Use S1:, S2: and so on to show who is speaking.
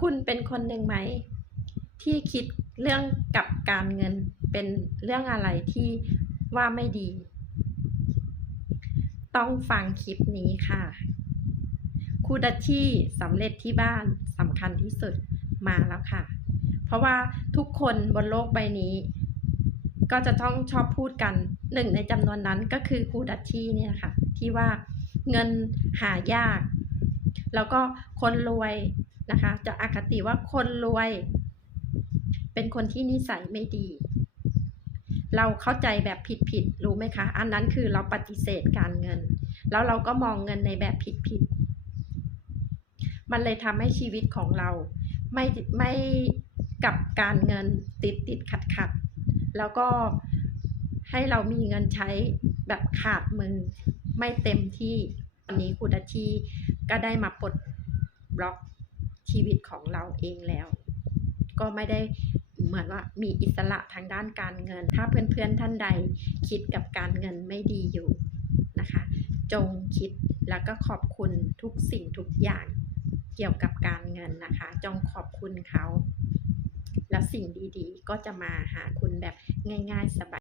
S1: คุณเป็นคนหนึ่งไหม ที่คิดเรื่องกับการเงินเป็นเรื่องอะไรที่ว่าไม่ดี ต้องฟังคลิปนี้ค่ะคูดัชชี่สำเร็จที่บ้านสำคัญที่สุดมาแล้วค่ะ เพราะว่าทุกคนบนโลกใบนี้ ก็จะต้องชอบพูดกันหนึ่งในจำนวนนั้นก็คือคูดัชชี่เนี่ยค่ะ ที่ว่าเงินหายาก แล้วก็คนรวย นะคะ จะอคติว่าคนรวย เป็นคนที่นิสัยไม่ดี เราเข้าใจแบบผิดๆรู้ไหมคะ อันนั้นคือเราปฏิเสธการเงิน แล้วเราก็มองเงินในแบบผิดๆมันเลยทำให้ชีวิตของเรา ไม่ไม่กับการเงินติดติดขัดขัดแล้วก็ให้เรามีเงินใช้แบบขาดมือไม่เต็มที่วันนี้ครูดัชีก็ได้มาปลดบล็อก ชีวิตของเราเองแล้ว ก็ไม่ได้เหมือนว่ามีอิสระทางด้านการเงิน ถ้าเพื่อนๆท่านใดคิดกับการเงินไม่ดีอยู่นะคะ จงคิดแล้วก็ขอบคุณทุกสิ่งทุกอย่างเกี่ยวกับการเงินนะคะ จงขอบคุณเขา แล้วสิ่งดีๆ ก็จะมาหาคุณแบบง่ายๆสบาย